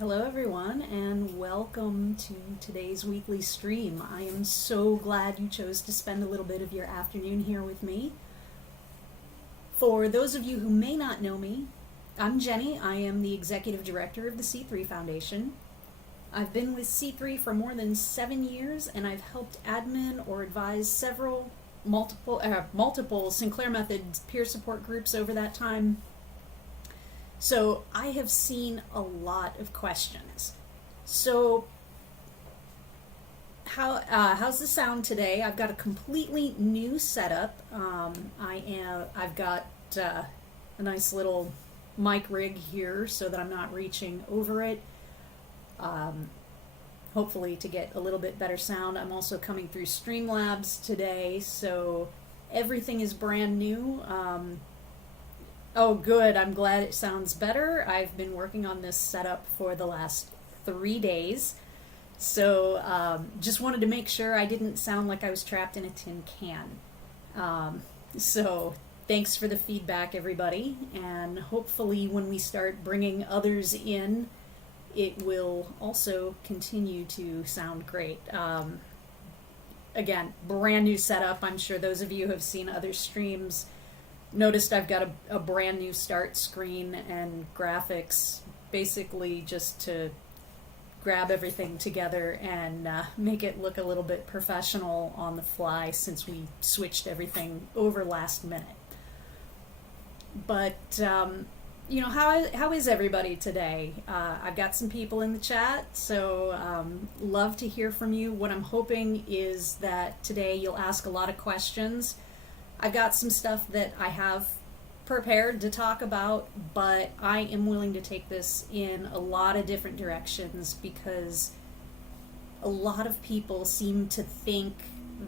Hello everyone and welcome to today's weekly stream. I am so glad you chose to spend a little bit of your afternoon here with me. For those of you who may not know me, I'm Jenny. I am the Executive Director of the C3 Foundation. I've been with C3 for more than 7 years and I've helped admin or advise multiple Sinclair Method peer support groups over that time. So I have seen a lot of questions. So how's the sound today? I've got a completely new setup. I've got a nice little mic rig here so that I'm not reaching over it. Hopefully to get a little bit better sound. I'm also coming through Streamlabs today, so everything is brand new. Oh, good. I'm glad it sounds better. I've been working on this setup for the last 3 days. So just wanted to make sure I didn't sound like I was trapped in a tin can. So thanks for the feedback, everybody. And hopefully when we start bringing others in, it will also continue to sound great. Again, brand new setup. I'm sure those of you who have seen other streams noticed I've got a brand new start screen and graphics, basically just to grab everything together and make it look a little bit professional on the fly since we switched everything over last minute. But, you know, how is everybody today? I've got some people in the chat, so love to hear from you. What I'm hoping is that today you'll ask a lot of questions. I've got some stuff that I have prepared to talk about, but I am willing to take this in a lot of different directions because a lot of people seem to think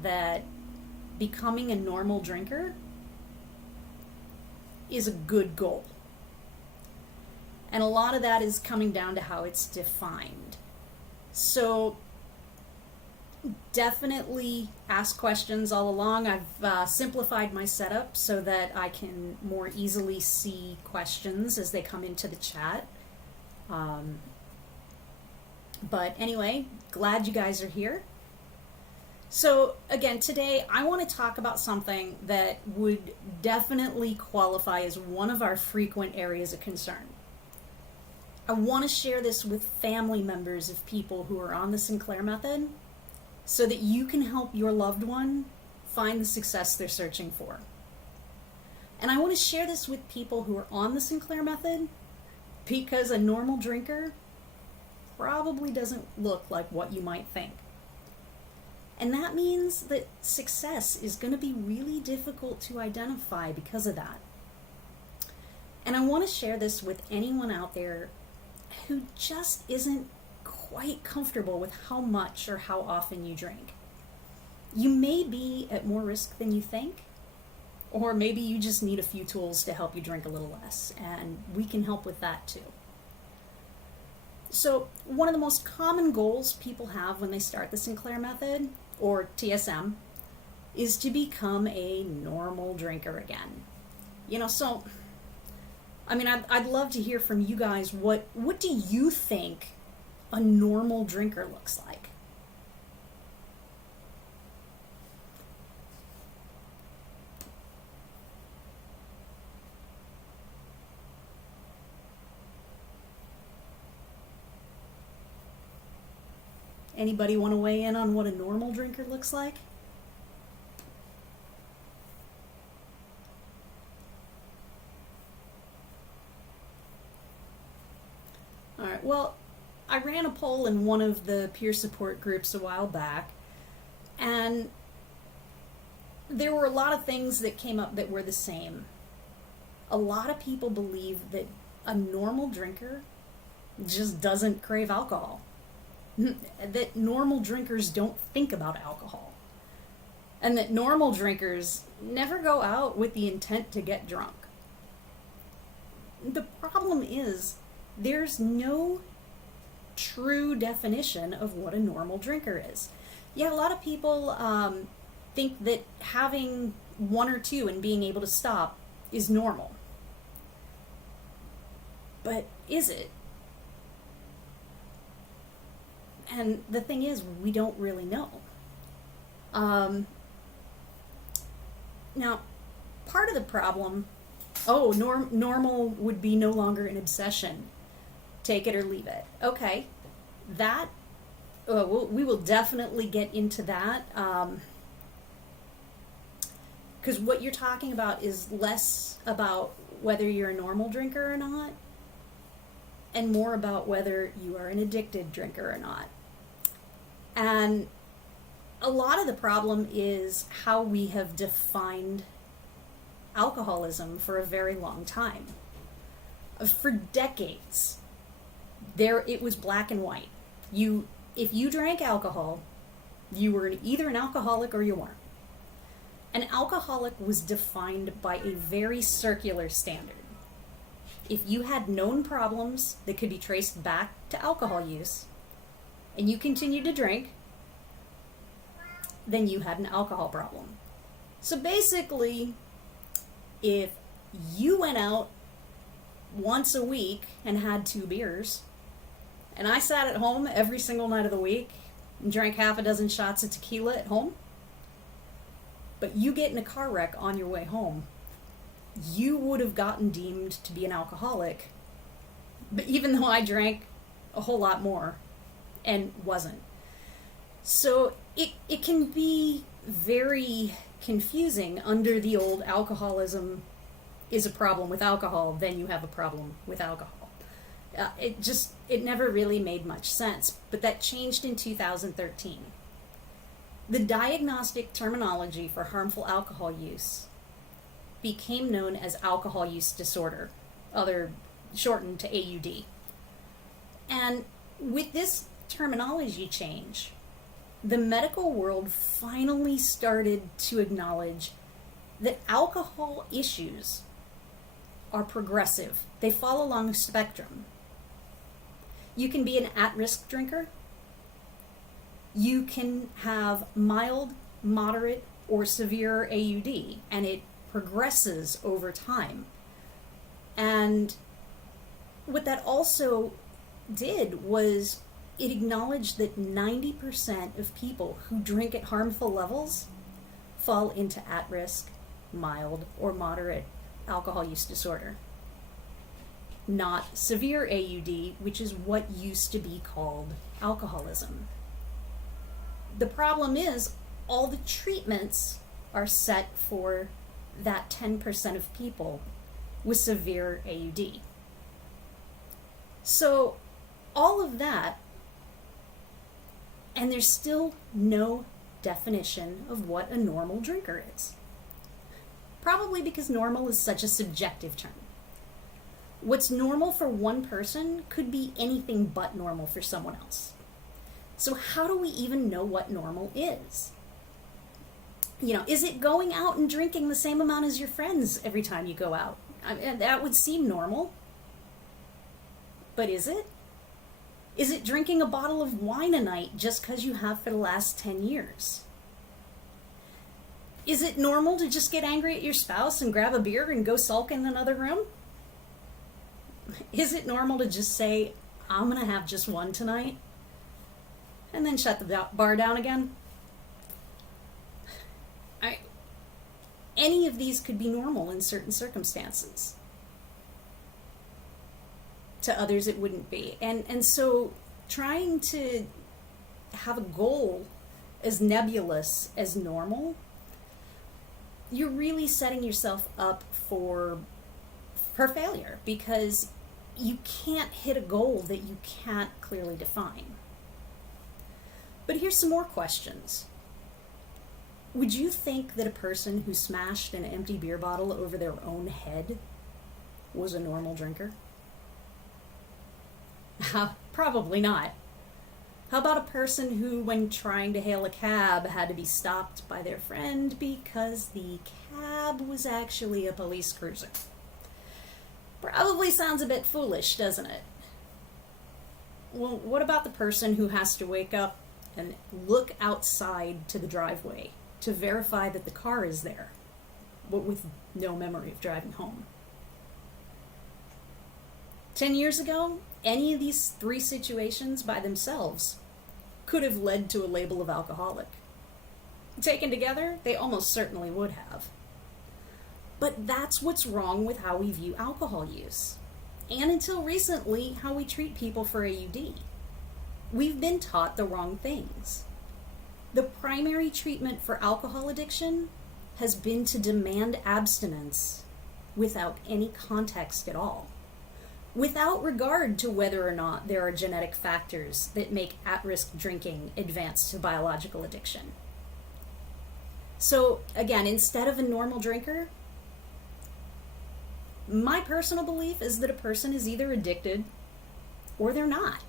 that becoming a normal drinker is a good goal. And a lot of that is coming down to how it's defined. So definitely ask questions all along. I've simplified my setup so that I can more easily see questions as they come into the chat. But anyway, glad you guys are here. So again, today I want to talk about something that would definitely qualify as one of our frequent areas of concern. I want to share this with family members of people who are on the Sinclair Method, so that you can help your loved one find the success they're searching for. And I want to share this with people who are on the Sinclair Method because a normal drinker probably doesn't look like what you might think. And that means that success is going to be really difficult to identify because of that. And I want to share this with anyone out there who just isn't quite comfortable with how much or how often you drink. You may be at more risk than you think, or maybe you just need a few tools to help you drink a little less, and we can help with that too. So one of the most common goals people have when they start the Sinclair Method, or TSM, is to become a normal drinker again. You know, so, I mean, I'd love to hear from you guys, what do you think a normal drinker looks like? Anybody want to weigh in on what a normal drinker looks like? All right, well, I ran a poll in one of the peer support groups a while back, and there were a lot of things that came up that were the same. A lot of people believe that a normal drinker just doesn't crave alcohol, that normal drinkers don't think about alcohol, and that normal drinkers never go out with the intent to get drunk. The problem is there's no true definition of what a normal drinker is. Yeah, a lot of people think that having one or two and being able to stop is normal. But is it? And the thing is, we don't really know. Now, part of the problem, normal would be no longer an obsession. Take it or leave it. Okay, that, we will definitely get into that. Because what you're talking about is less about whether you're a normal drinker or not, and more about whether you are an addicted drinker or not. And a lot of the problem is how we have defined alcoholism for a very long time. For decades, it was black and white. If you drank alcohol, you were either an alcoholic or you weren't. An alcoholic was defined by a very circular standard. If you had known problems that could be traced back to alcohol use, and you continued to drink, then you had an alcohol problem. So basically, if you went out once a week and had 2 beers, and I sat at home every single night of the week and drank half a dozen shots of tequila at home, but you get in a car wreck on your way home, you would have gotten deemed to be an alcoholic, but even though I drank a whole lot more and wasn't. So it can be very confusing under the old alcoholism is a problem with alcohol, then you have a problem with alcohol. It never really made much sense, but that changed in 2013. The diagnostic terminology for harmful alcohol use became known as alcohol use disorder, shortened to AUD. And with this terminology change, the medical world finally started to acknowledge that alcohol issues are progressive. They fall along a spectrum. You can be an at-risk drinker. You can have mild, moderate, or severe AUD, and it progresses over time. And what that also did was it acknowledged that 90% of people who drink at harmful levels fall into at-risk, mild, or moderate alcohol use disorder. Not severe AUD, which is what used to be called alcoholism. The problem is all the treatments are set for that 10% of people with severe AUD. So all of that, and there's still no definition of what a normal drinker is. Probably because normal is such a subjective term. What's normal for one person could be anything but normal for someone else. So how do we even know what normal is? Is it going out and drinking the same amount as your friends every time you go out? That would seem normal. But is it? Is it drinking a bottle of wine a night just because you have for the last 10 years? Is it normal to just get angry at your spouse and grab a beer and go sulk in another room? Is it normal to just say, I'm going to have just one tonight, and then shut the bar down again? Any of these could be normal in certain circumstances. To others, it wouldn't be. And so trying to have a goal as nebulous as normal, you're really setting yourself up for failure, because you can't hit a goal that you can't clearly define. But here's some more questions. Would you think that a person who smashed an empty beer bottle over their own head was a normal drinker? Probably not. How about a person who, when trying to hail a cab, had to be stopped by their friend because the cab was actually a police cruiser? Probably sounds a bit foolish, doesn't it? Well, what about the person who has to wake up and look outside to the driveway to verify that the car is there, but with no memory of driving home? 10 years ago, any of these 3 situations by themselves could have led to a label of alcoholic. Taken together, they almost certainly would have. But that's what's wrong with how we view alcohol use. And until recently, how we treat people for AUD. We've been taught the wrong things. The primary treatment for alcohol addiction has been to demand abstinence without any context at all, without regard to whether or not there are genetic factors that make at-risk drinking advance to biological addiction. So again, instead of a normal drinker, my personal belief is that a person is either addicted or they're not.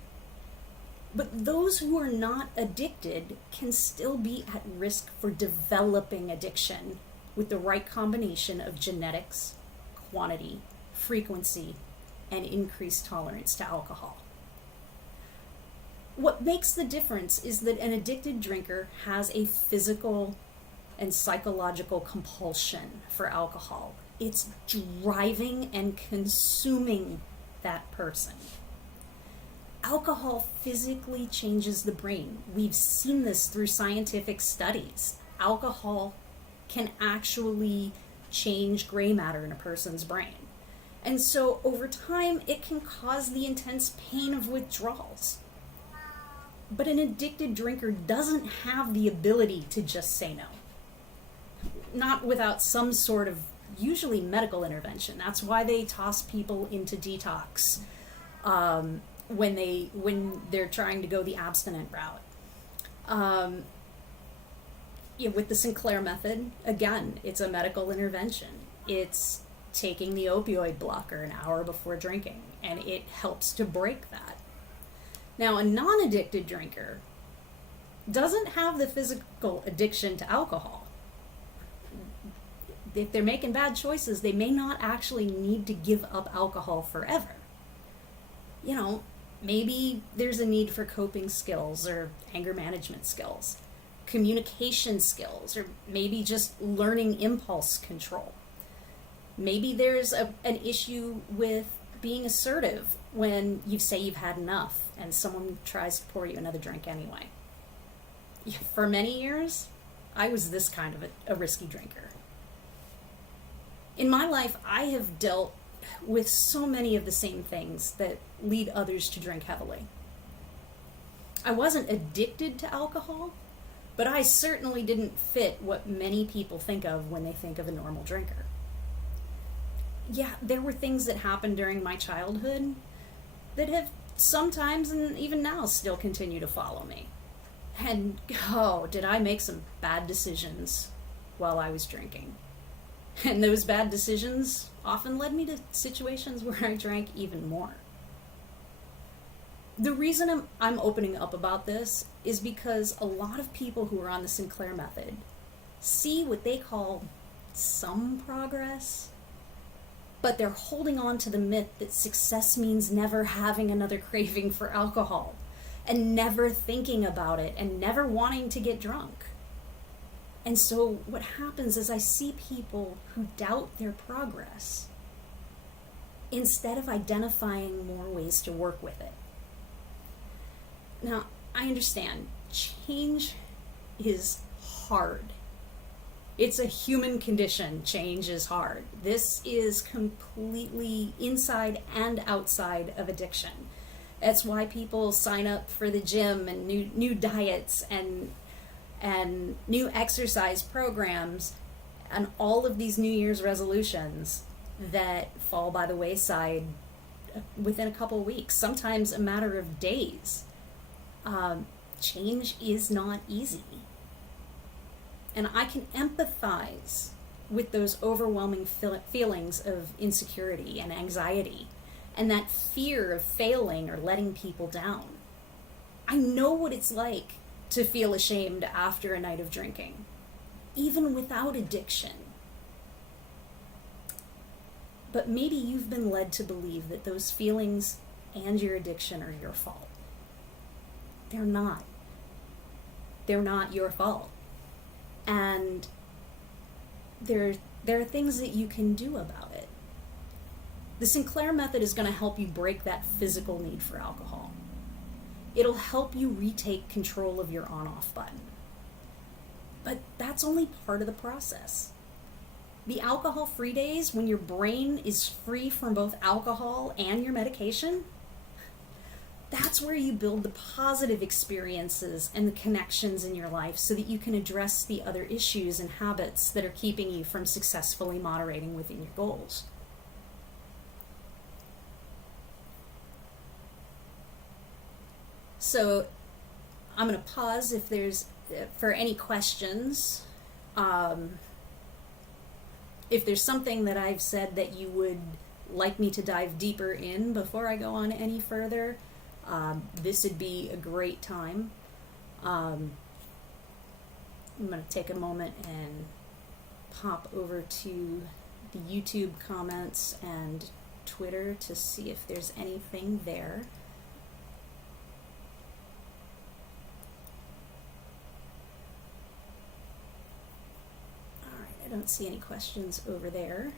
But those who are not addicted can still be at risk for developing addiction with the right combination of genetics, quantity, frequency, and increased tolerance to alcohol. What makes the difference is that an addicted drinker has a physical and psychological compulsion for alcohol. It's driving and consuming that person. Alcohol physically changes the brain. We've seen this through scientific studies. Alcohol can actually change gray matter in a person's brain. And so over time, it can cause the intense pain of withdrawals. But an addicted drinker doesn't have the ability to just say no. Not without some sort of usually medical intervention. That's why they toss people into detox when they're trying to go the abstinent route. With the Sinclair Method, again, it's a medical intervention. It's taking the opioid blocker an hour before drinking, and it helps to break that. Now, a non-addicted drinker doesn't have the physical addiction to alcohol. If they're making bad choices, they may not actually need to give up alcohol forever. Maybe there's a need for coping skills or anger management skills, communication skills, or maybe just learning impulse control. Maybe there's an issue with being assertive when you say you've had enough and someone tries to pour you another drink anyway. For many years, I was this kind of a risky drinker. In my life, I have dealt with so many of the same things that lead others to drink heavily. I wasn't addicted to alcohol, but I certainly didn't fit what many people think of when they think of a normal drinker. Yeah, there were things that happened during my childhood that have sometimes and even now still continue to follow me. And did I make some bad decisions while I was drinking. And those bad decisions often led me to situations where I drank even more. The reason I'm opening up about this is because a lot of people who are on the Sinclair Method see what they call some progress, but they're holding on to the myth that success means never having another craving for alcohol and never thinking about it and never wanting to get drunk. And so what happens is I see people who doubt their progress instead of identifying more ways to work with it. Now, I understand change is hard. It's a human condition. Change is hard. This is completely inside and outside of addiction. That's why people sign up for the gym and new diets and new exercise programs and all of these New Year's resolutions that fall by the wayside within a couple of weeks, sometimes a matter of days. Change is not easy. And I can empathize with those overwhelming feelings of insecurity and anxiety and that fear of failing or letting people down. I know what it's like to feel ashamed after a night of drinking, even without addiction. But maybe you've been led to believe that those feelings and your addiction are your fault. They're not. They're not your fault. And there are things that you can do about it. The Sinclair Method is going to help you break that physical need for alcohol. It'll help you retake control of your on-off button. But that's only part of the process. The alcohol-free days, when your brain is free from both alcohol and your medication, that's where you build the positive experiences and the connections in your life so that you can address the other issues and habits that are keeping you from successfully moderating within your goals. So I'm going to pause if there's for any questions. If there's something that I've said that you would like me to dive deeper in before I go on any further, this would be a great time. I'm going to take a moment and pop over to the YouTube comments and Twitter to see if there's anything there. I don't see any questions over there.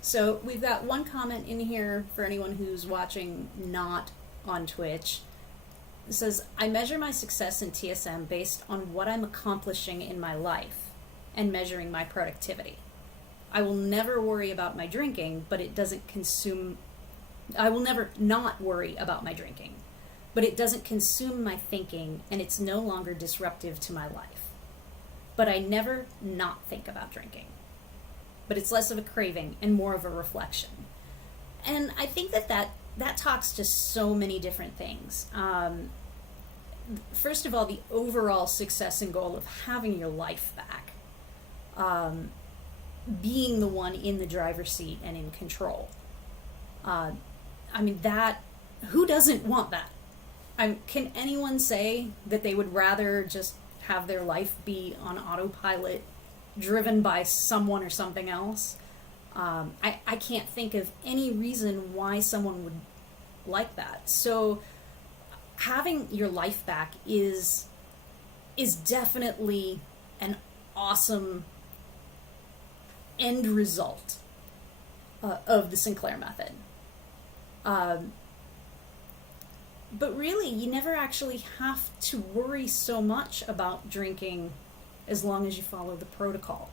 So we've got one comment in here for anyone who's watching not on Twitch. It says, I measure my success in TSM based on what I'm accomplishing in my life and measuring my productivity. I will never worry about my drinking, but it doesn't consume... I will never not worry about my drinking, but it doesn't consume my thinking and it's no longer disruptive to my life. But I never not think about drinking. But it's less of a craving and more of a reflection. And I think that talks to so many different things. First of all, the overall success and goal of having your life back. Being the one in the driver's seat and in control. Who doesn't want that? Can anyone say that they would rather just have their life be on autopilot, driven by someone or something else? I can't think of any reason why someone would like that. So having your life back is definitely an awesome end result of the Sinclair Method. But really, you never actually have to worry so much about drinking as long as you follow the protocol.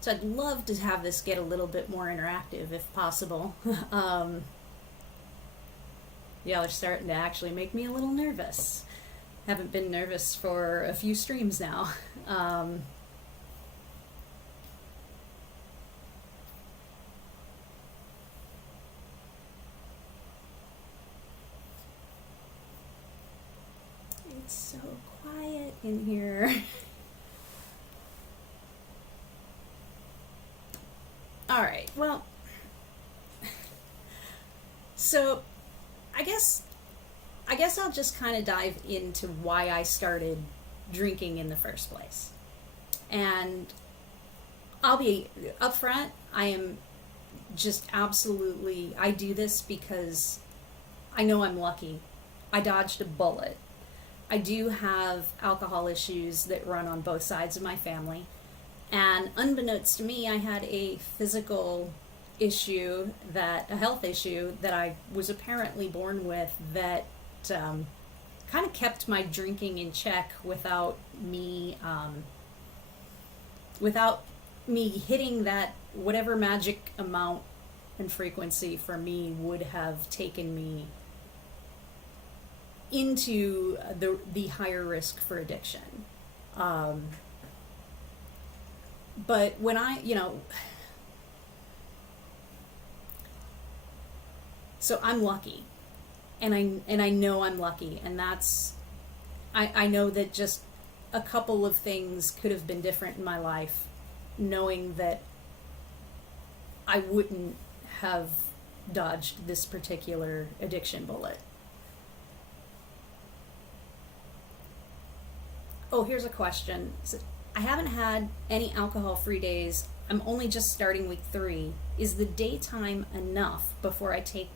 So I'd love to have this get a little bit more interactive if possible. Y'all are starting to actually make me a little nervous. Haven't been nervous for a few streams now. It's so quiet in here. All right, well, so I guess I'll just kind of dive into why I started drinking in the first place. And I'll be upfront, I am just absolutely, I do this because I know I'm lucky. I dodged a bullet. I do have alcohol issues that run on both sides of my family. And unbeknownst to me, I had a physical issue, a health issue that I was apparently born with that kind of kept my drinking in check without me hitting that whatever magic amount and frequency for me would have taken me into the higher risk for addiction. But when so I'm lucky. And I know I'm lucky, and I know that just a couple of things could have been different in my life, knowing that I wouldn't have dodged this particular addiction bullet. Oh, here's a question. I haven't had any alcohol-free days. I'm only just starting week 3. Is the daytime enough before I take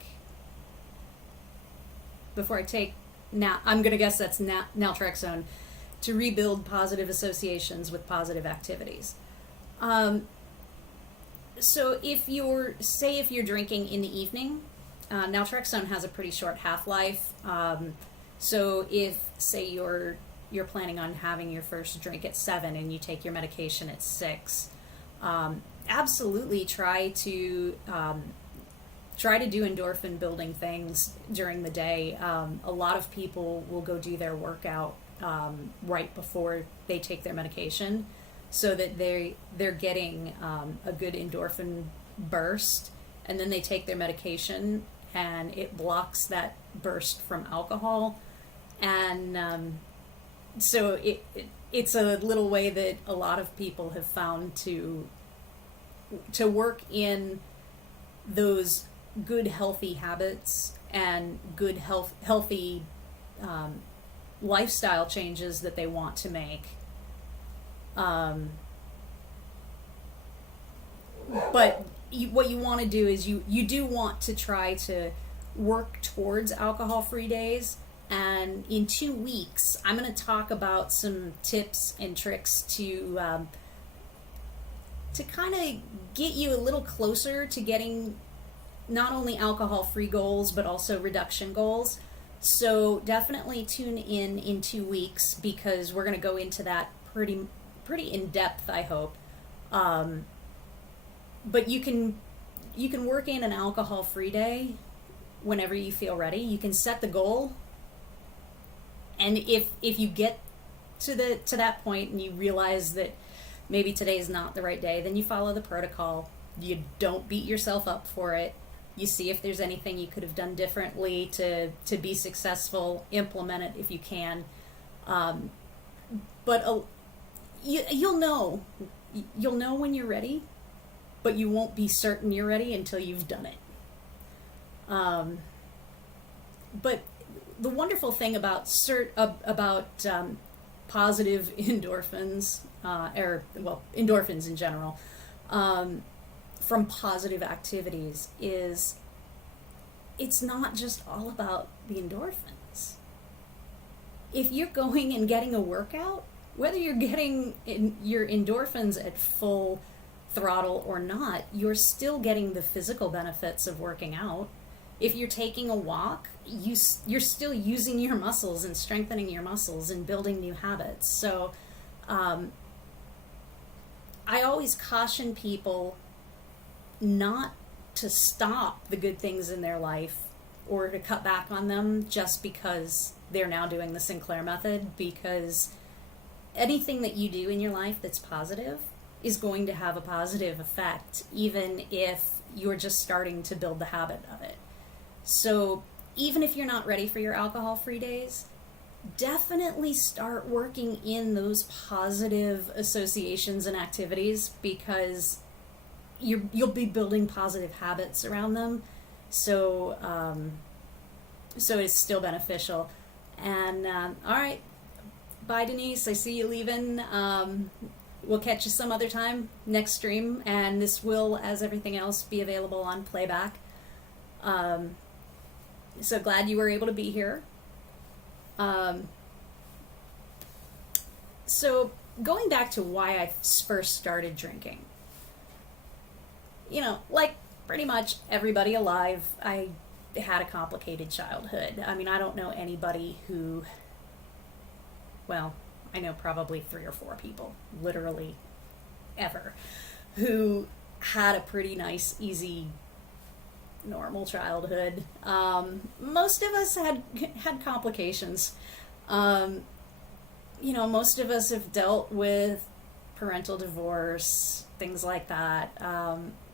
now I'm going to guess that's naltrexone, to rebuild positive associations with positive activities. So if you're drinking in the evening, naltrexone has a pretty short half-life. So if, say, you're planning on having your first drink at 7 and you take your medication at 6, absolutely try to do endorphin building things during the day. A lot of people will go do their workout right before they take their medication, so that they're getting a good endorphin burst, and then they take their medication and it blocks that burst from alcohol. And so it's a little way that a lot of people have found to work in those good healthy habits and good healthy lifestyle changes that they want to make. But what you want to do is you do want to try to work towards alcohol-free days. And in 2 weeks, I'm going to talk about some tips and tricks to kind of get you a little closer to getting not only alcohol-free goals, but also reduction goals. So definitely tune in 2 weeks, because we're going to go into that pretty in depth, I hope. But you can work in an alcohol-free day whenever you feel ready. You can set the goal, and if you get to that point and you realize that maybe today's not the right day, then you follow the protocol. You don't beat yourself up for it. You see if there's anything you could have done differently to be successful. Implement it if you can. But you'll know when you're ready, but you won't be certain you're ready until you've done it. But the wonderful thing about positive endorphins, endorphins in general, from positive activities, is it's not just all about the endorphins. If you're going and getting a workout, whether you're getting your endorphins at full throttle or not, you're still getting the physical benefits of working out. If you're taking a walk, you're still using your muscles and strengthening your muscles and building new habits. So I always caution people not to stop the good things in their life or to cut back on them just because they're now doing the Sinclair Method, because anything that you do in your life that's positive is going to have a positive effect, even if you're just starting to build the habit of it. So even if you're not ready for your alcohol-free days, definitely start working in those positive associations and activities, because you'll be building positive habits around them. So it's still beneficial. And all right, bye Denise, I see you leaving. We'll catch you some other time, next stream, and this will, as everything else, be available on playback. So glad you were able to be here. So going back to why I first started drinking, like pretty much everybody alive, I had a complicated childhood. I mean, I don't know anybody who, well, I know probably 3 or 4 people, literally ever, who had a pretty nice, easy, normal childhood. Most of us had complications. Most of us have dealt with parental divorce, things like that.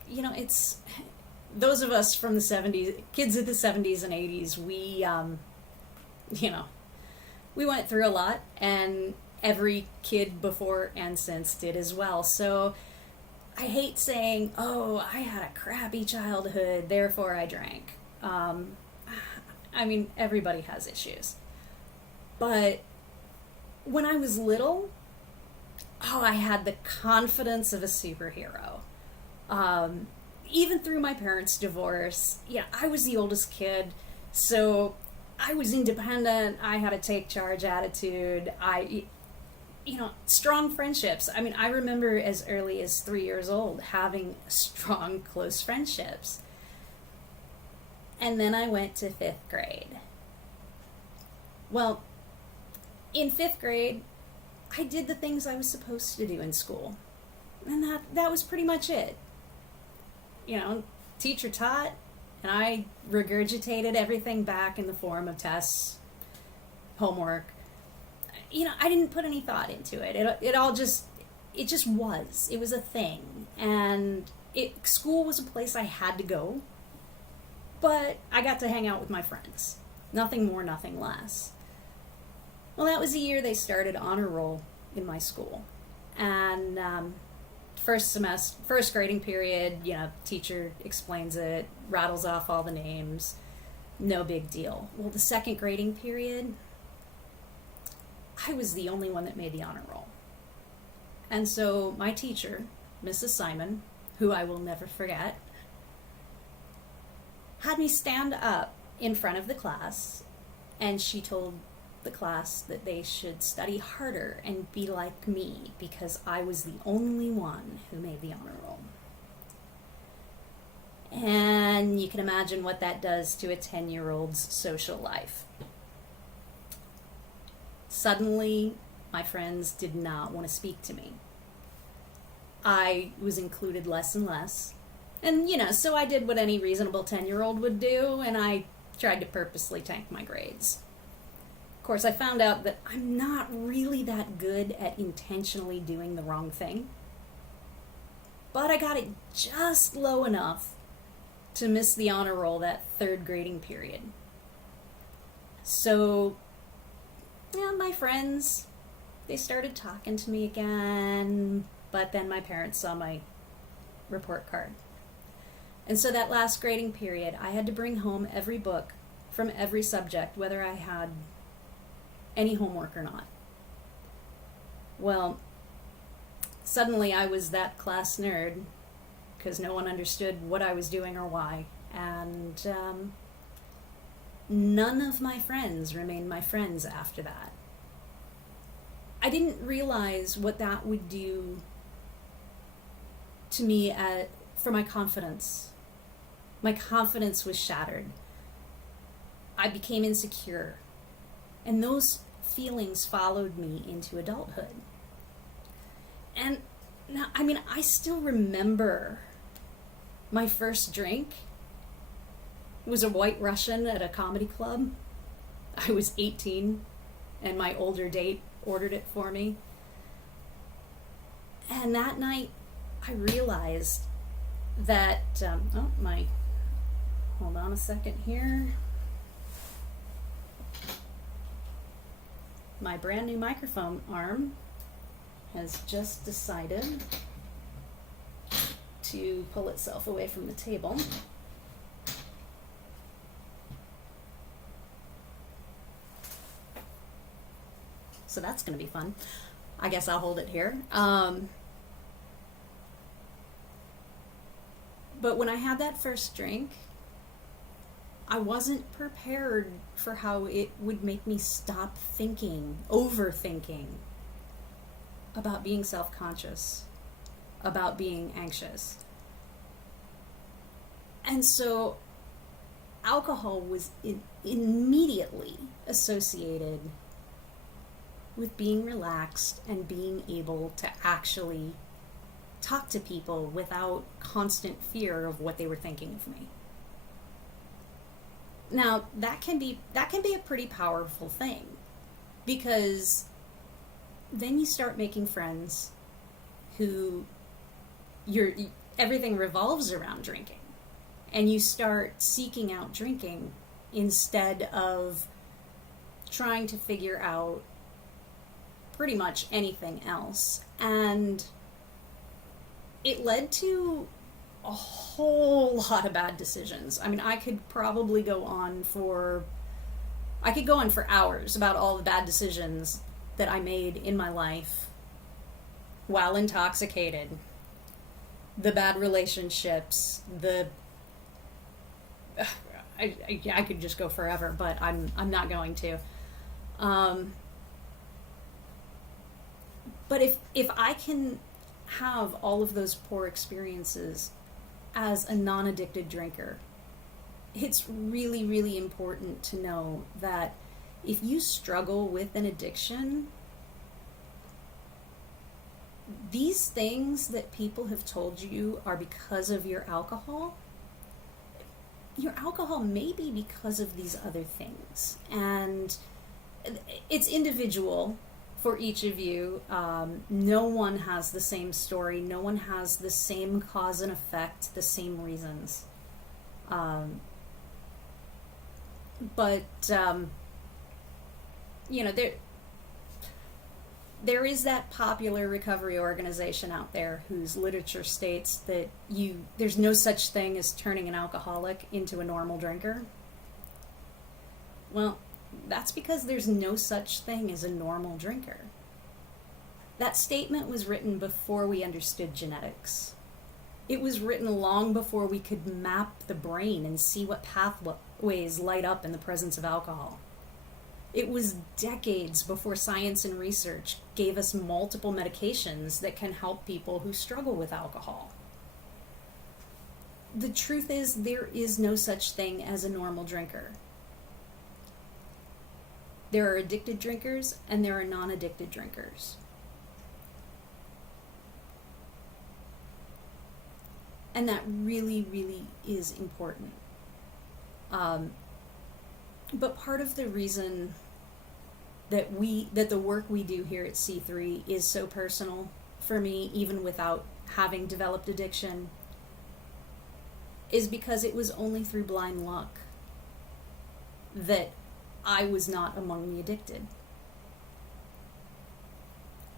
It's those of us from the 70s, kids of the 70s and 80s, we went through a lot, and every kid before and since did as well. So I hate saying, oh, I had a crappy childhood, therefore I drank. I mean, everybody has issues. But when I was little, I had the confidence of a superhero. Even through my parents' divorce, I was the oldest kid, so I was independent. I had a take charge attitude. Strong friendships. I mean, I remember as early as 3 years old having strong, close friendships. And then I went to 5th grade. Well, in 5th grade, I did the things I was supposed to do in school. And that was pretty much it. Teacher taught, and I regurgitated everything back in the form of tests, homework. I didn't put any thought into it. It just was. It was a thing. And school was a place I had to go, but I got to hang out with my friends. Nothing more, nothing less. Well, that was the year they started honor roll in my school. And first grading period, teacher explains it, rattles off all the names, no big deal. Well, the second grading period, I was the only one that made the honor roll. And so my teacher, Mrs. Simon, who I will never forget, had me stand up in front of the class, and she told the class that they should study harder and be like me because I was the only one who made the honor roll. And you can imagine what that does to a 10-year-old's social life. Suddenly, my friends did not want to speak to me. I was included less and less. And, so I did what any reasonable 10-year-old would do, and I tried to purposely tank my grades. Of course, I found out that I'm not really that good at intentionally doing the wrong thing. But I got it just low enough to miss the honor roll that third grading period. So, my friends, they started talking to me again, but then my parents saw my report card. And so that last grading period, I had to bring home every book from every subject, whether I had any homework or not. Well, suddenly I was that class nerd because no one understood what I was doing or why. And none of my friends remained my friends after that. I didn't realize what that would do to me for my confidence. My confidence was shattered. I became insecure. And those feelings followed me into adulthood. And now, I still remember my first drink. It was a White Russian at a comedy club. I was 18, and my older date ordered it for me. And that night, I realized that, hold on a second here. My brand new microphone arm has just decided to pull itself away from the table. So that's going to be fun. I guess I'll hold it here. But when I had that first drink, I wasn't prepared for how it would make me stop overthinking about being self-conscious, about being anxious. And so alcohol was immediately associated with being relaxed and being able to actually talk to people without constant fear of what they were thinking of me. Now, that can be a pretty powerful thing, because then you start making friends who everything revolves around drinking, and you start seeking out drinking instead of trying to figure out pretty much anything else. And it led to a whole lot of bad decisions. I could probably go on for hours about all the bad decisions that I made in my life while intoxicated. The bad relationships, I could just go forever, but I'm not going to. Um, but if I can have all of those poor experiences as a non-addicted drinker, it's really, really important to know that if you struggle with an addiction, these things that people have told you are because of your alcohol may be because of these other things. And it's individual for each of you. No one has the same story, no one has the same cause and effect, the same reasons. Um, but, you know, there is that popular recovery organization out there whose literature states that there's no such thing as turning an alcoholic into a normal drinker. Well, that's because there's no such thing as a normal drinker. That statement was written before we understood genetics. It was written long before we could map the brain and see what pathways light up in the presence of alcohol. It was decades before science and research gave us multiple medications that can help people who struggle with alcohol. The truth is, there is no such thing as a normal drinker. There are addicted drinkers and there are non-addicted drinkers. And that really, really is important. But part of the reason that the work we do here at C3 is so personal for me, even without having developed addiction, is because it was only through blind luck that I was not among the addicted.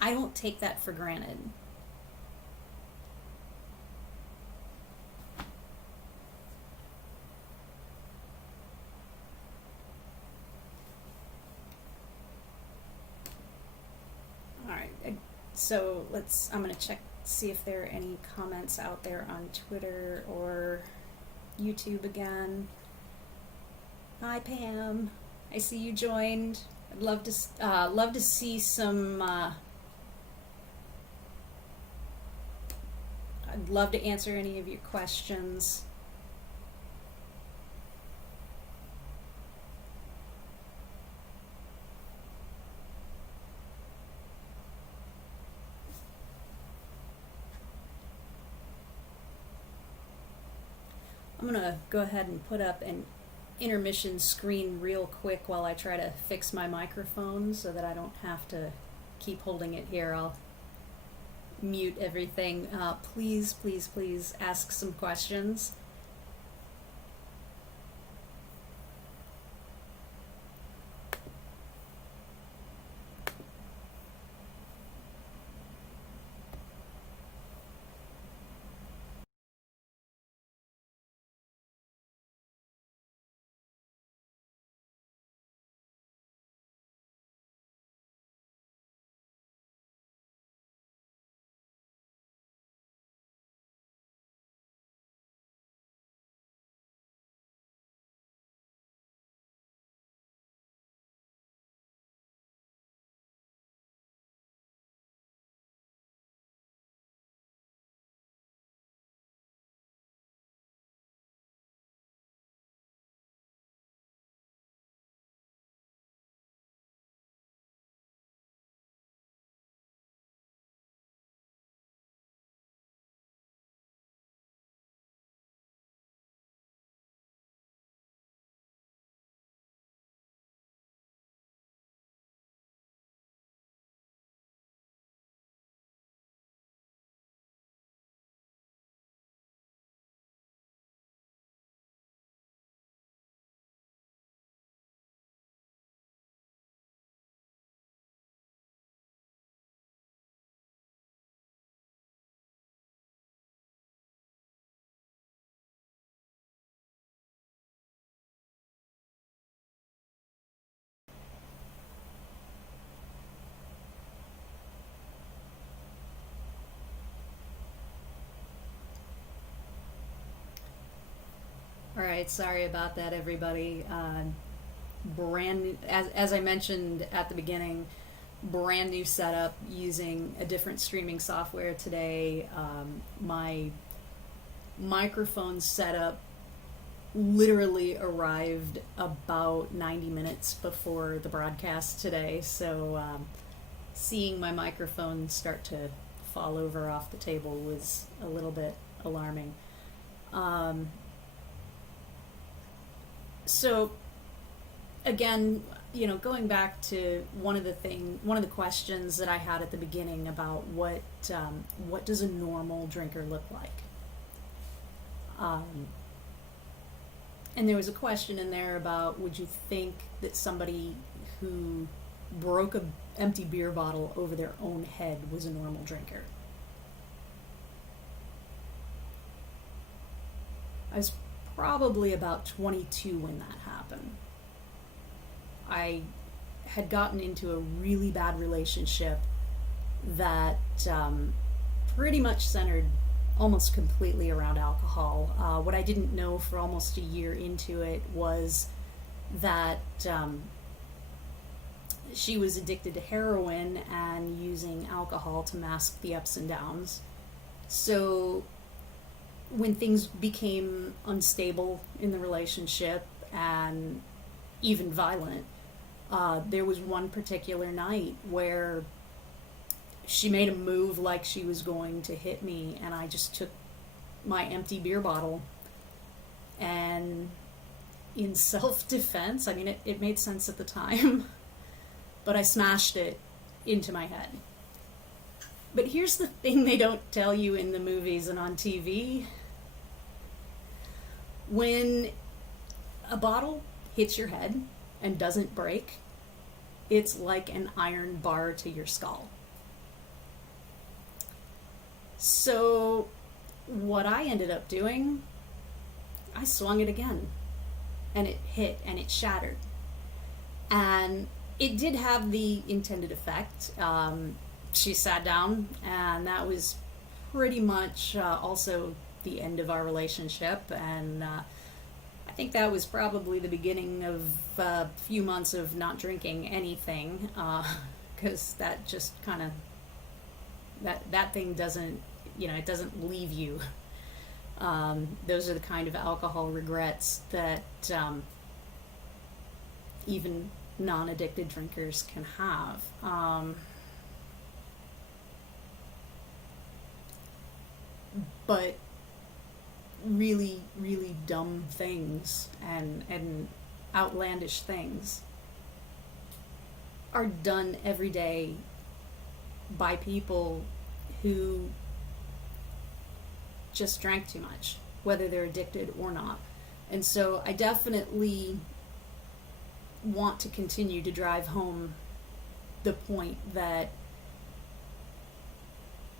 I don't take that for granted. All right, so I'm going to check, see if there are any comments out there on Twitter or YouTube again. Hi, Pam. I see you joined. I'd love to see some. I'd love to answer any of your questions. I'm gonna go ahead and put up an intermission screen real quick while I try to fix my microphone so that I don't have to keep holding it here. I'll mute everything. Please, please, please ask some questions. All right, sorry about that, everybody. Brand new, as I mentioned at the beginning, brand new setup using a different streaming software today. My microphone setup literally arrived about 90 minutes before the broadcast today, so seeing my microphone start to fall over off the table was a little bit alarming. So again, going back to one of the questions that I had at the beginning about what does a normal drinker look like? And there was a question in there about, would you think that somebody who broke an empty beer bottle over their own head was a normal drinker? I was probably about 22 when that happened. I had gotten into a really bad relationship that pretty much centered almost completely around alcohol. What I didn't know for almost a year into it was that she was addicted to heroin and using alcohol to mask the ups and downs. So when things became unstable in the relationship and even violent, there was one particular night where she made a move like she was going to hit me, and I just took my empty beer bottle and, in self-defense, I mean, it made sense at the time, but I smashed it into my head. But here's the thing they don't tell you in the movies and on TV. When a bottle hits your head and doesn't break, it's like an iron bar to your skull. So what I ended up doing, I swung it again, and it hit and it shattered. And it did have the intended effect. She sat down, and that was pretty much also the end of our relationship. And I think that was probably the beginning of a few months of not drinking anything, because that just kind of, that thing doesn't, it doesn't leave you. Those are the kind of alcohol regrets that even non-addicted drinkers can have. But really, really dumb things and outlandish things are done every day by people who just drank too much, whether they're addicted or not. And so I definitely want to continue to drive home the point that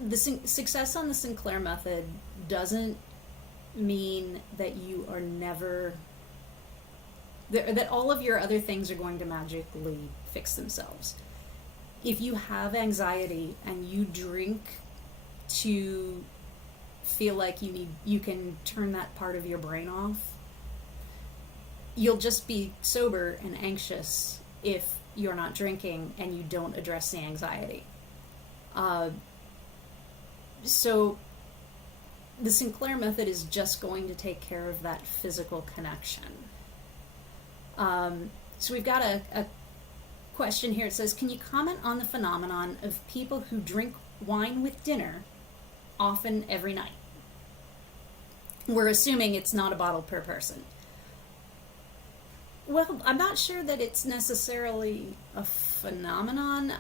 the success on the Sinclair Method doesn't mean that you are never, that all of your other things are going to magically fix themselves. If you have anxiety and you drink to feel like you can turn that part of your brain off, you'll just be sober and anxious if you're not drinking and you don't address the anxiety. So the Sinclair Method is just going to take care of that physical connection. So we've got a question here. It says, can you comment on the phenomenon of people who drink wine with dinner often every night? We're assuming it's not a bottle per person. Well, I'm not sure that it's necessarily a phenomenon.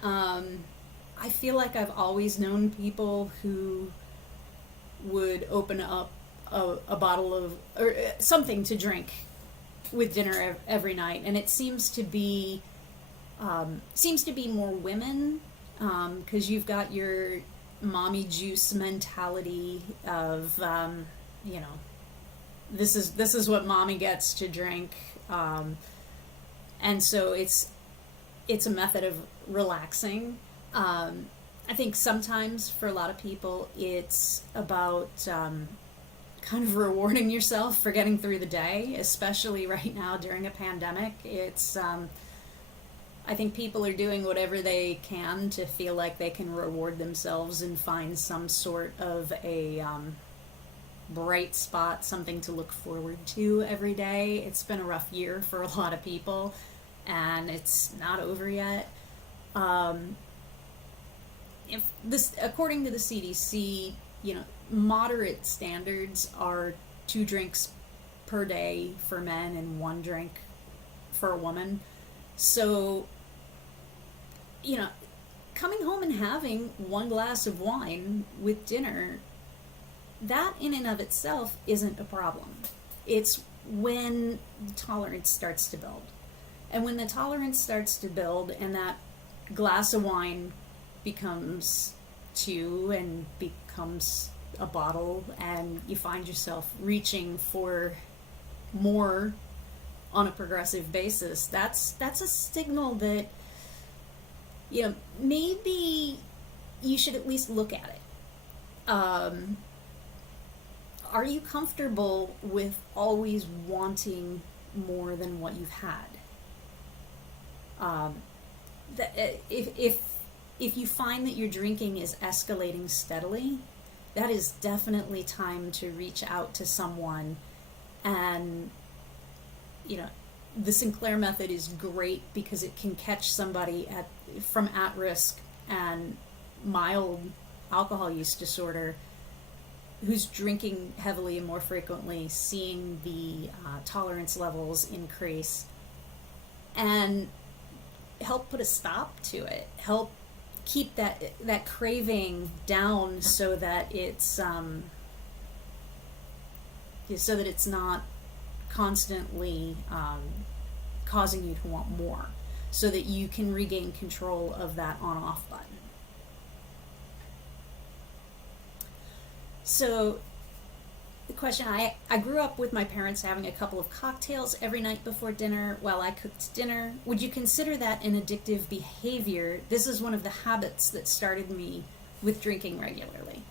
I feel like I've always known people who would open up a bottle of or something to drink with dinner every night, and it seems to be more women, because you've got your mommy juice mentality of this is what mommy gets to drink, and so it's a method of relaxing. I think sometimes for a lot of people it's about kind of rewarding yourself for getting through the day, especially right now during a pandemic. I think people are doing whatever they can to feel like they can reward themselves and find some sort of a bright spot, something to look forward to every day. It's been a rough year for a lot of people, and it's not over yet. If this, according to the CDC, moderate standards are 2 drinks per day for men and 1 drink for a woman. So, coming home and having 1 glass of wine with dinner, that in and of itself isn't a problem. It's when tolerance starts to build. And when the tolerance starts to build and that glass of wine becomes 2 and becomes a bottle, and you find yourself reaching for more on a progressive basis, that's a signal that maybe you should at least look at it. Are you comfortable with always wanting more than what you've had? If you find that your drinking is escalating steadily, that is definitely time to reach out to someone. And the Sinclair Method is great because it can catch somebody from at risk and mild alcohol use disorder who's drinking heavily and more frequently, seeing the tolerance levels increase, and help put a stop to it, help keep that craving down so that it's not constantly causing you to want more, so that you can regain control of that on-off button. So the question, I grew up with my parents having a couple of cocktails every night before dinner while I cooked dinner. Would you consider that an addictive behavior? This is one of the habits that started me with drinking regularly.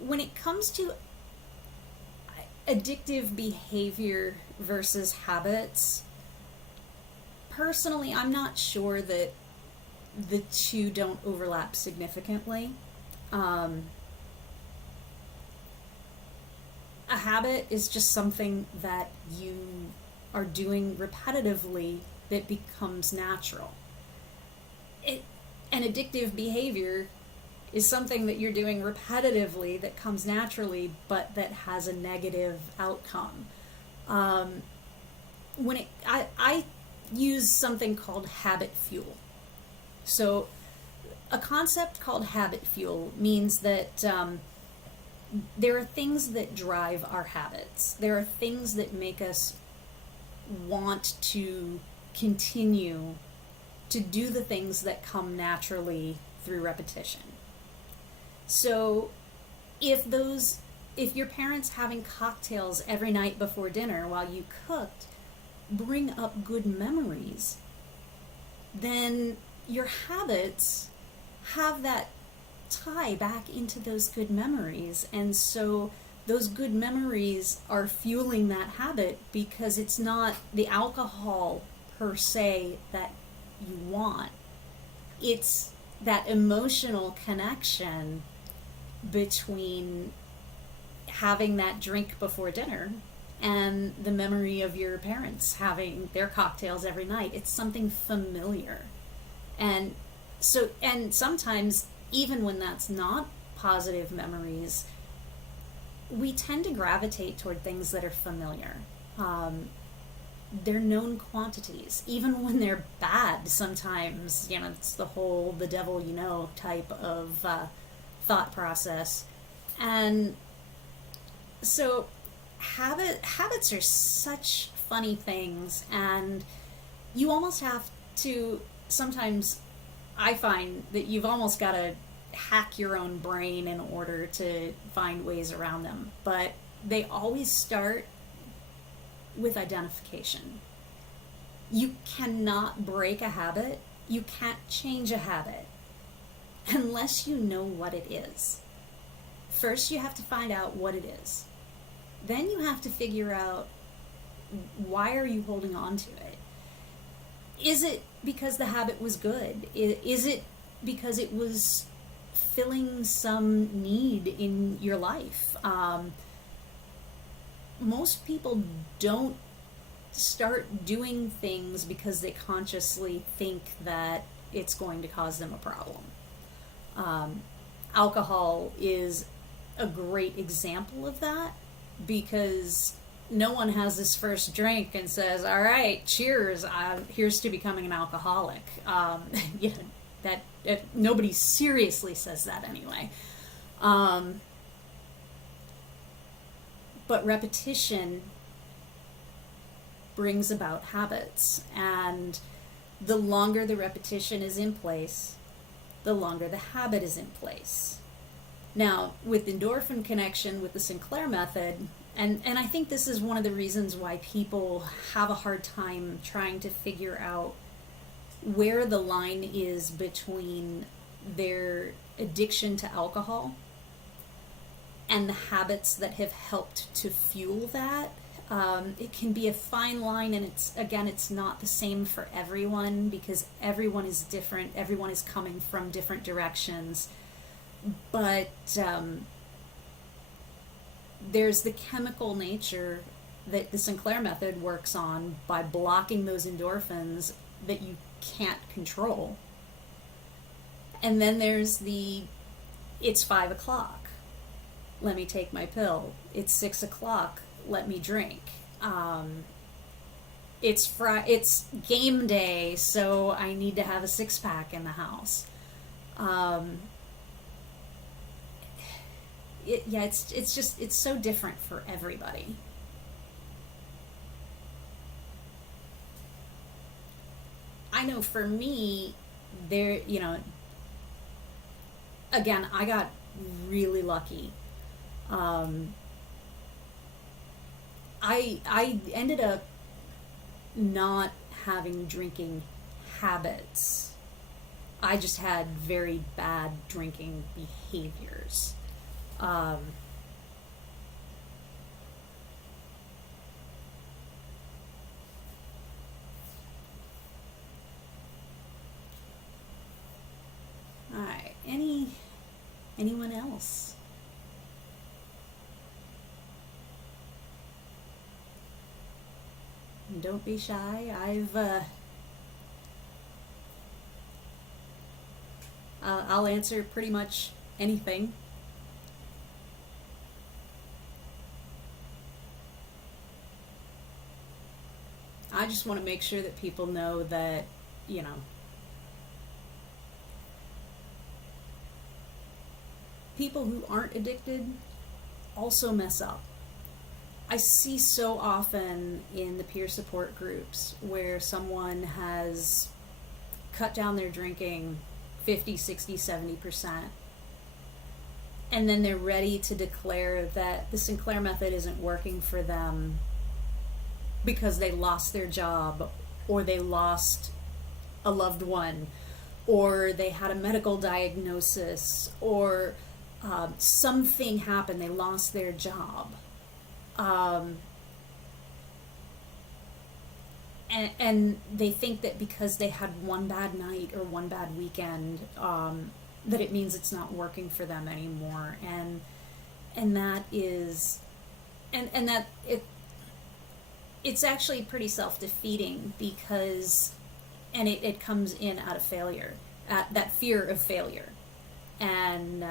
When it comes to addictive behavior versus habits, personally, I'm not sure that the two don't overlap significantly. A habit is just something that you are doing repetitively that becomes natural. An addictive behavior is something that you're doing repetitively that comes naturally, but that has a negative outcome. I use something called habit fuel. So a concept called habit fuel means that there are things that drive our habits. There are things that make us want to continue to do the things that come naturally through repetition. So if your parents having cocktails every night before dinner while you cooked bring up good memories, then your habits have that tie back into those good memories, and so those good memories are fueling that habit, because it's not the alcohol per se that you want, it's that emotional connection between having that drink before dinner and the memory of your parents having their cocktails every night. It's something familiar. And sometimes, even when that's not positive memories, we tend to gravitate toward things that are familiar. They're known quantities. Even when they're bad, sometimes, it's the whole the devil you know type of thought process. And so habits are such funny things, and you almost have to, sometimes I find that you've almost got to hack your own brain in order to find ways around them. But they always start with identification. You cannot break a habit. You can't change a habit unless you know what it is. first you have to find out what it is. Then you have to figure out, why are you holding on to it? Is it because the habit was good? Is it because it was filling some need in your life? Most people don't start doing things because they consciously think that it's going to cause them a problem. Alcohol is a great example of that, because no one has this first drink and says, all right, cheers, here's to becoming an alcoholic. You know, nobody seriously says that anyway. But repetition brings about habits, and the longer the repetition is in place, the longer the habit is in place. Now, with endorphin connection, with the Sinclair Method, and I think this is one of the reasons why people have a hard time trying to figure out where the line is between their addiction to alcohol and the habits that have helped to fuel that. It can be a fine line, and it's not the same for everyone, because everyone is different. Everyone is coming from different directions. But there's the chemical nature that the Sinclair Method works on by blocking those endorphins that you can't control. And then there's it's 5 o'clock, let me take my pill. It's 6 o'clock, let me drink. It's game day, so I need to have a 6-pack in the house. It's so different for everybody. I know for me, again, I got really lucky. I ended up not having drinking habits. I just had very bad drinking behaviors. Alright, anyone else? And don't be shy. I'll answer pretty much anything. I just want to make sure that people know that, people who aren't addicted also mess up. I see so often in the peer support groups where someone has cut down their drinking 50, 60, 70%, and then they're ready to declare that the Sinclair Method isn't working for them because they lost their job, or they lost a loved one, or they had a medical diagnosis, or something happened, they lost their job. And they think that because they had one bad night or one bad weekend, that it means it's not working for them anymore. And that is, and that it's actually pretty self-defeating, because, and it comes in out of failure, that fear of failure. And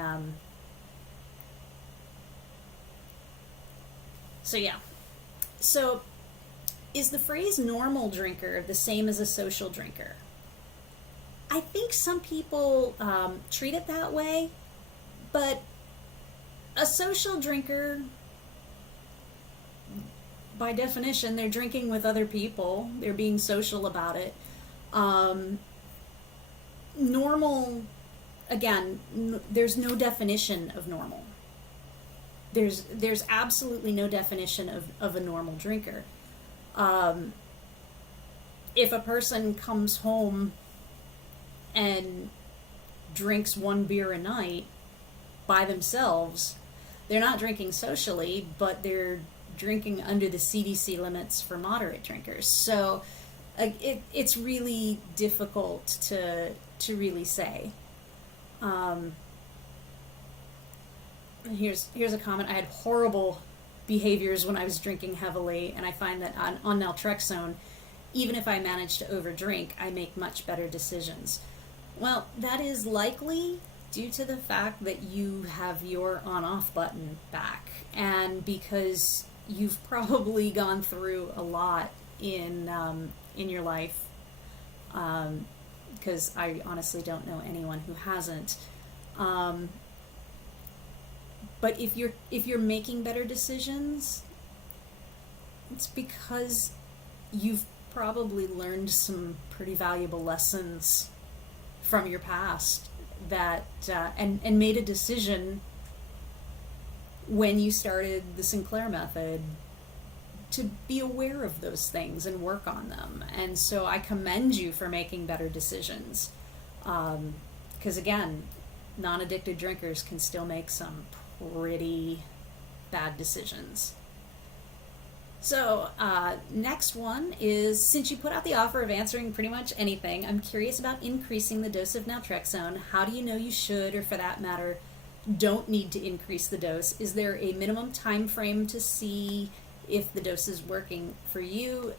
so is the phrase normal drinker the same as a social drinker? I think some people treat it that way, but a social drinker, by definition, they're drinking with other people. They're being social about it. Normal, again, there's no definition of normal. There's absolutely no definition of a normal drinker. If a person comes home and drinks one beer a night by themselves, they're not drinking socially, but they're drinking under the CDC limits for moderate drinkers. So it's really difficult to really say. Here's a comment. I had horrible behaviors when I was drinking heavily, and I find that on naltrexone, even if I manage to overdrink, I make much better decisions. Well, that is likely due to the fact that you have your on-off button back, and because you've probably gone through a lot in your life, because I honestly don't know anyone who hasn't. But if you're making better decisions, it's because you've probably learned some pretty valuable lessons from your past that and made a decision when you started the Sinclair Method to be aware of those things and work on them. And so I commend you for making better decisions, because again, non-addicted drinkers can still make some pretty bad decisions. So next one is, since you put out the offer of answering pretty much anything, I'm curious about increasing the dose of naltrexone. How do you know you should, or for that matter, don't need to increase the dose? Is there a minimum time frame to see if the dose is working for you?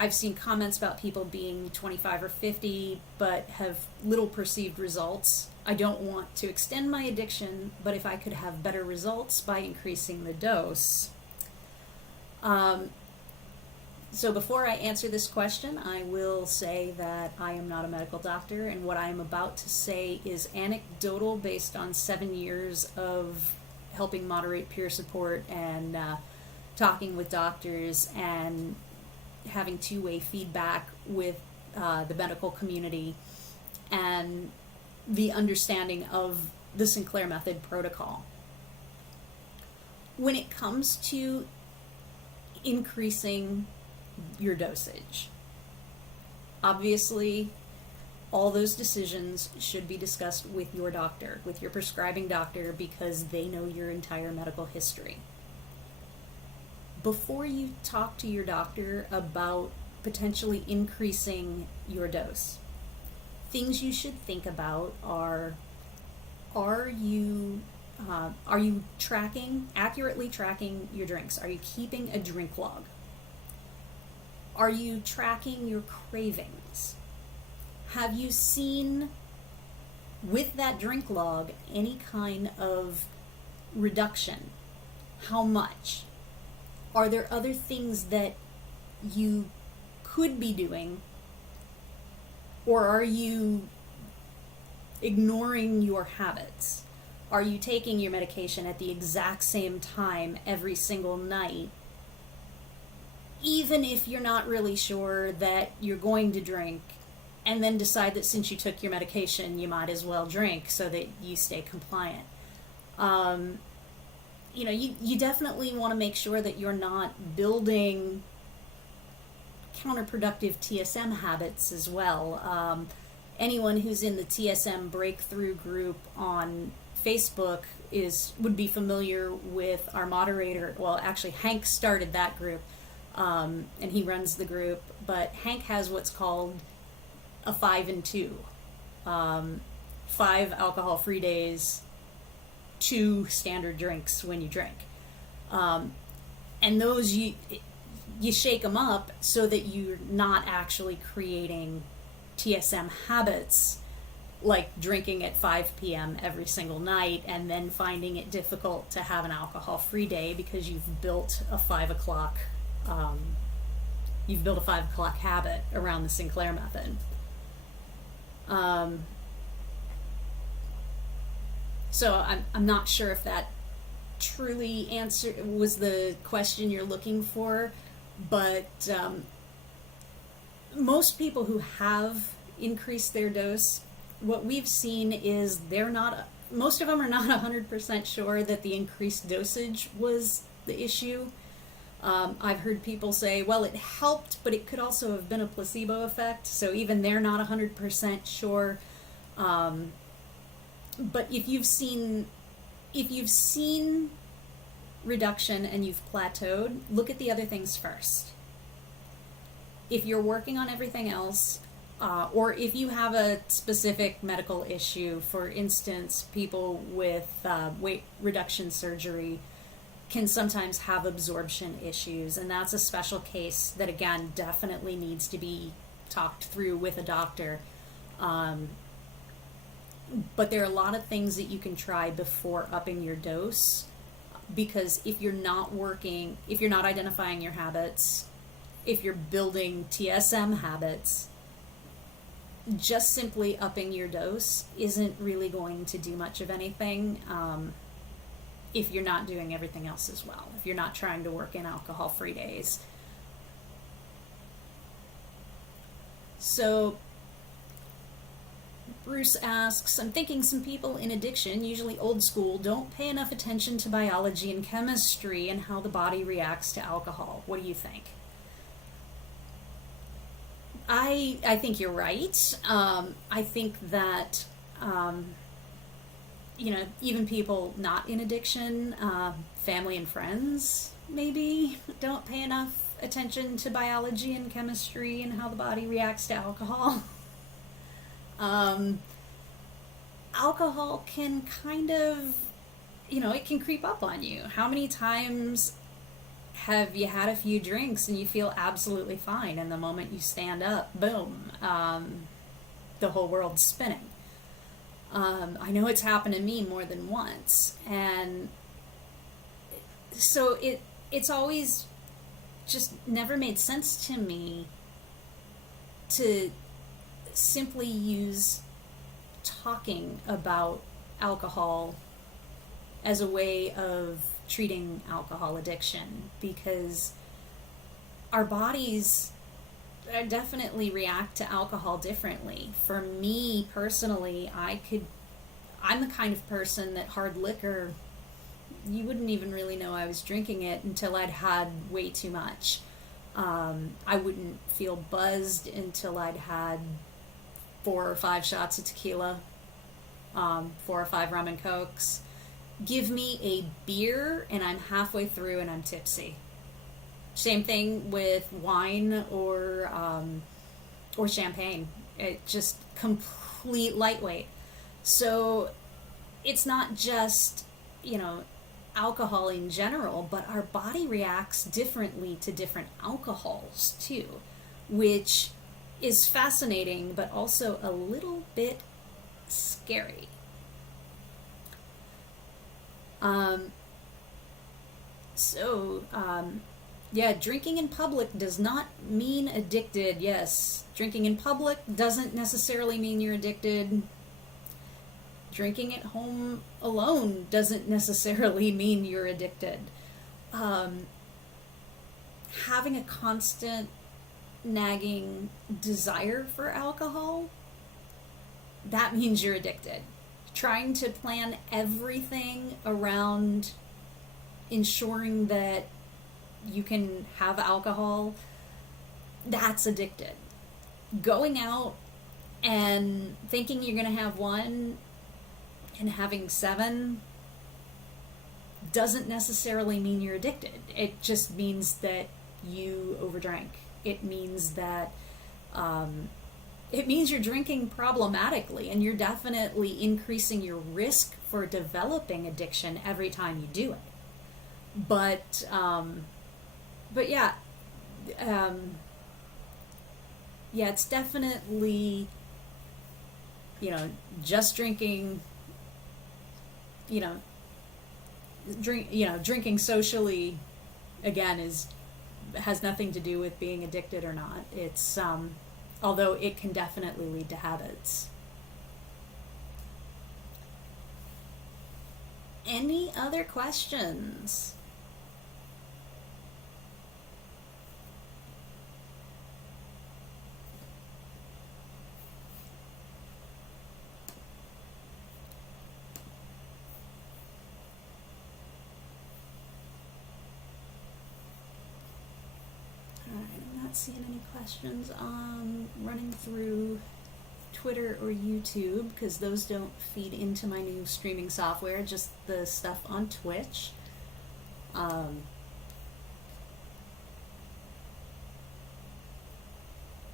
I've seen comments about people being 25 or 50 but have little perceived results. I don't want to extend my addiction, but if I could have better results by increasing the dose. So before I answer this question, I will say that I am not a medical doctor, and what I am about to say is anecdotal based on 7 years of helping moderate peer support and talking with doctors and having two-way feedback with the medical community and the understanding of the Sinclair Method protocol. When it comes to increasing your dosage, obviously all those decisions should be discussed with your doctor, with your prescribing doctor, because they know your entire medical history. Before you talk to your doctor about potentially increasing your dose, things you should think about are you accurately tracking your drinks? Are you keeping a drink log? Are you tracking your cravings? Have you seen with that drink log any kind of reduction? How much? Are there other things that you could be doing, or are you ignoring your habits? Are you taking your medication at the exact same time every single night, even if you're not really sure that you're going to drink, and then decide that since you took your medication, you might as well drink so that you stay compliant? You definitely want to make sure that you're not building counterproductive TSM habits as well. Anyone who's in the TSM breakthrough group on Facebook would be familiar with our moderator. Well, actually, Hank started that group, and he runs the group. But Hank has what's called a 5 and 2, 5 alcohol-free days, 2 standard drinks when you drink, and those you shake them up so that you're not actually creating TSM habits like drinking at 5 p.m. every single night and then finding it difficult to have an alcohol-free day because you've built a 5 o'clock habit around the Sinclair Method. So I'm not sure if that truly was the question you're looking for, but most people who have increased their dose, what we've seen is most of them are not 100% sure that the increased dosage was the issue. I've heard people say, well, it helped, but it could also have been a placebo effect, so even they're not 100% sure. But if you've seen if you've seen reduction and you've plateaued, look at the other things first. If you're working on everything else, or if you have a specific medical issue, for instance, people with weight reduction surgery can sometimes have absorption issues, and that's a special case that, again, definitely needs to be talked through with a doctor. But there are a lot of things that you can try before upping your dose, because if you're not identifying your habits, if you're building TSM habits, just simply upping your dose isn't really going to do much of anything if you're not doing everything else as well, if you're not trying to work in alcohol-free days. So Bruce asks, I'm thinking some people in addiction, usually old school, don't pay enough attention to biology and chemistry and how the body reacts to alcohol. What do you think? I think you're right. I think that, even people not in addiction, family and friends maybe don't pay enough attention to biology and chemistry and how the body reacts to alcohol. Alcohol can kind of, it can creep up on you. How many times have you had a few drinks and you feel absolutely fine, and the moment you stand up, boom, the whole world's spinning? I know it's happened to me more than once, and so it's always just never made sense to me to simply use talking about alcohol as a way of treating alcohol addiction, because our bodies definitely react to alcohol differently. For me personally, I'm the kind of person that hard liquor, you wouldn't even really know I was drinking it until I'd had way too much. I wouldn't feel buzzed until I'd had 4 or 5 shots of tequila, 4 or 5 rum and cokes. Give me a beer and I'm halfway through and I'm tipsy. Same thing with wine or champagne. It just complete lightweight. So it's not just, alcohol in general, but our body reacts differently to different alcohols too, which is fascinating, but also a little bit scary. Drinking in public does not mean addicted. Yes, drinking in public doesn't necessarily mean you're addicted. Drinking at home alone doesn't necessarily mean you're addicted. Having a constant nagging desire for alcohol, that means you're addicted. Trying to plan everything around ensuring that you can have alcohol, that's addicted. Going out and thinking you're going to have one and having 7 doesn't necessarily mean you're addicted. It just means that you overdrank. It means that you're drinking problematically, and you're definitely increasing your risk for developing addiction every time you do it. But it's definitely, just drinking, drinking socially, again, has nothing to do with being addicted or not. It's, although it can definitely lead to habits. Any other questions? Alright, I'm not seeing any questions. Running through Twitter or YouTube, because those don't feed into my new streaming software, just the stuff on Twitch.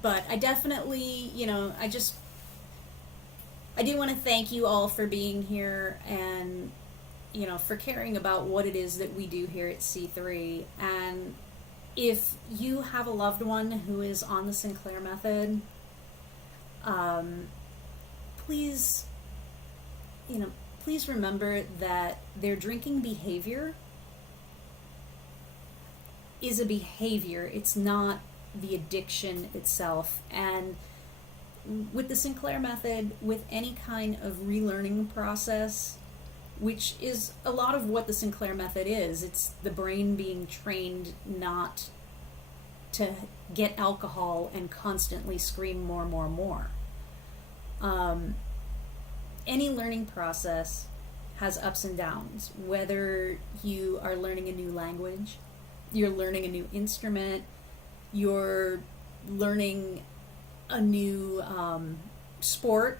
But I definitely, I do want to thank you all for being here and, for caring about what it is that we do here at C3. And if you have a loved one who is on the Sinclair Method, please, please remember that their drinking behavior is a behavior. It's not the addiction itself. And with the Sinclair Method, with any kind of relearning process, which is a lot of what the Sinclair Method is, it's the brain being trained not to get alcohol and constantly scream more, more, more. Any learning process has ups and downs, whether you are learning a new language, you're learning a new instrument, you're learning a new sport,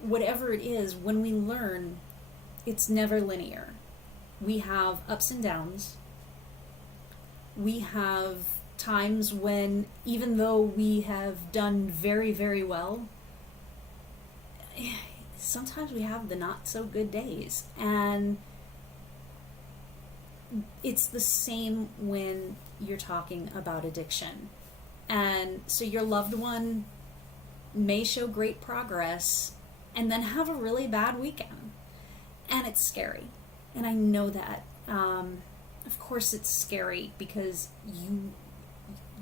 whatever it is. When we learn, it's never linear. We have ups and downs. We have times when, even though we have done very, very well, sometimes we have the not so good days. And it's the same when you're talking about addiction. And so your loved one may show great progress and then have a really bad weekend. And it's scary. And I know that. Of course it's scary, because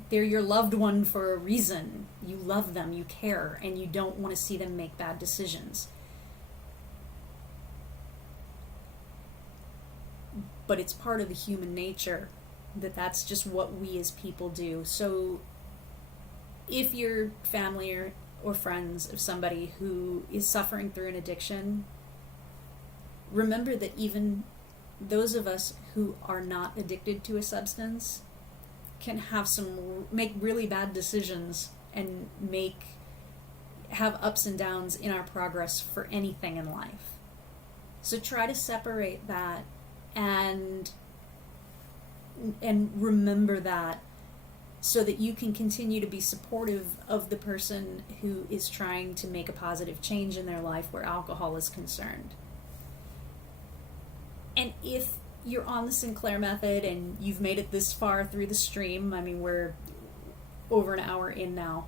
they're your loved one for a reason. You love them, you care, and you don't want to see them make bad decisions. But it's part of the human nature that's just what we as people do. So if you're family or friends of somebody who is suffering through an addiction, remember that even those of us who are not addicted to a substance can make really bad decisions and have ups and downs in our progress for anything in life. So try to separate that and remember that, so that you can continue to be supportive of the person who is trying to make a positive change in their life where alcohol is concerned. And if you're on the Sinclair Method and you've made it this far through the stream, I mean, we're over an hour in now,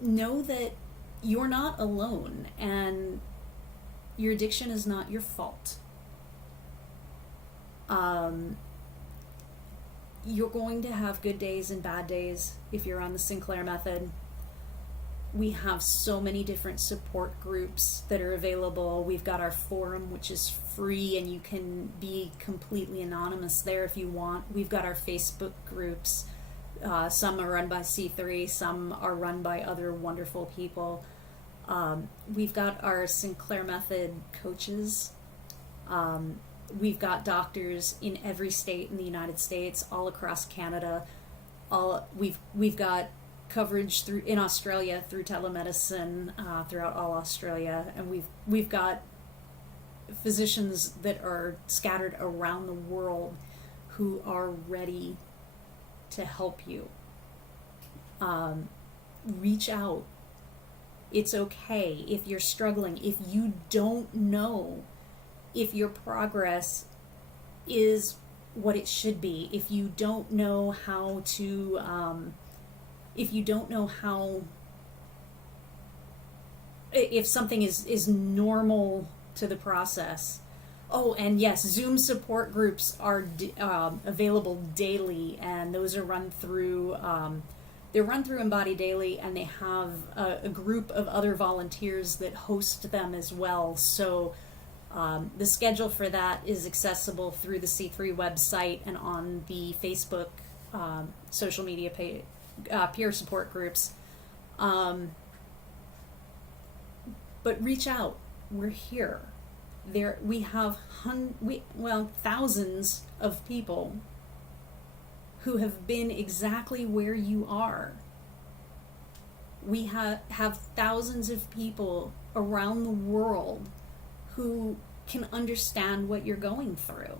know that you're not alone, and your addiction is not your fault. You're going to have good days and bad days if you're on the Sinclair Method. We have so many different support groups that are available. We've got our forum, which is free, and you can be completely anonymous there if you want. We've got our Facebook groups. Some are run by C3, some are run by other wonderful people. We've got our Sinclair Method coaches. We've got doctors in every state in the United States, all across Canada. We've got coverage in Australia through telemedicine throughout all Australia, and we've got physicians that are scattered around the world who are ready to help you. Reach out. It's okay if you're struggling, if you don't know if your progress is what it should be, if you don't know how to, if something is normal to the process. Oh, and yes, Zoom support groups are available daily, and those are run through Embody Daily, and they have a group of other volunteers that host them as well. So the schedule for that is accessible through the C3 website and on the Facebook social media page, peer support groups. But reach out. We're here. We have thousands of people who have been exactly where you are We have thousands of people around the world who can understand what you're going through.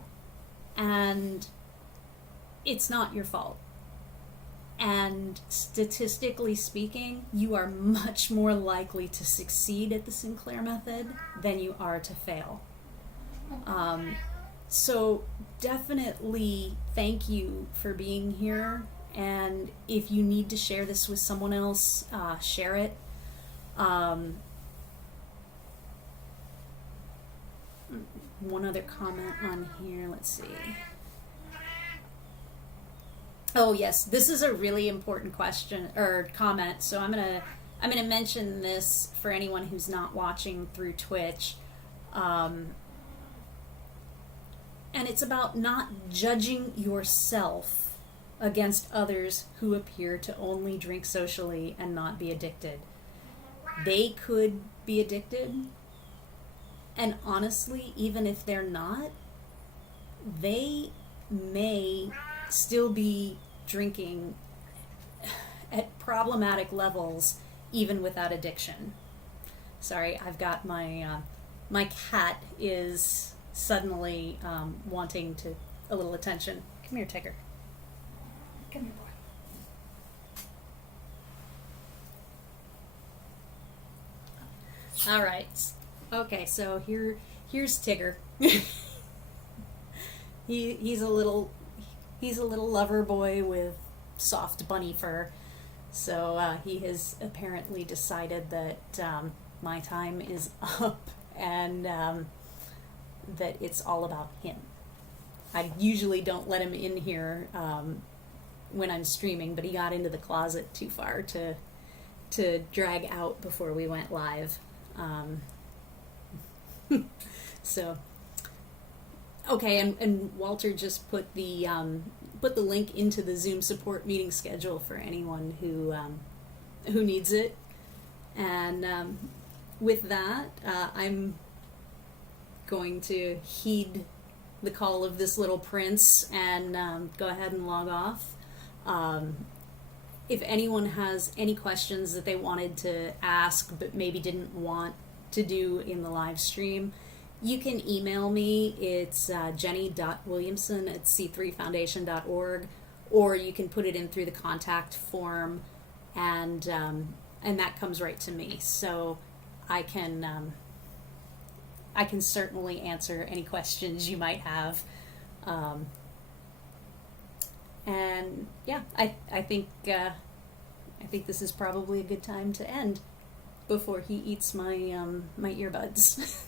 And it's not your fault. And statistically speaking, you are much more likely to succeed at the Sinclair Method than you are to fail. So definitely thank you for being here. And if you need to share this with someone else, share it. One other comment on here, let's see. Oh yes, this is a really important question or comment. So I'm gonna mention this for anyone who's not watching through Twitch, and it's about not judging yourself against others who appear to only drink socially and not be addicted. They could be addicted, and honestly, even if they're not, they may still be drinking at problematic levels even without addiction. Sorry, I've got my cat is suddenly wanting a little attention. Come here, Tigger. Come here, boy. All right. Okay, so here's Tigger. He's a little lover boy with soft bunny fur. So he has apparently decided that my time is up and that it's all about him. I usually don't let him in here when I'm streaming, but he got into the closet too far to drag out before we went live. So, okay, and Walter just put the link into the Zoom support meeting schedule for anyone who needs it. And with that, I'm going to heed the call of this little prince and go ahead and log off. If anyone has any questions that they wanted to ask but maybe didn't want to do in the live stream, you can email me. It's jenny.williamson@c3foundation.org, or you can put it in through the contact form, and that comes right to me. So I can certainly answer any questions you might have. And yeah, I think this is probably a good time to end before he eats my my earbuds.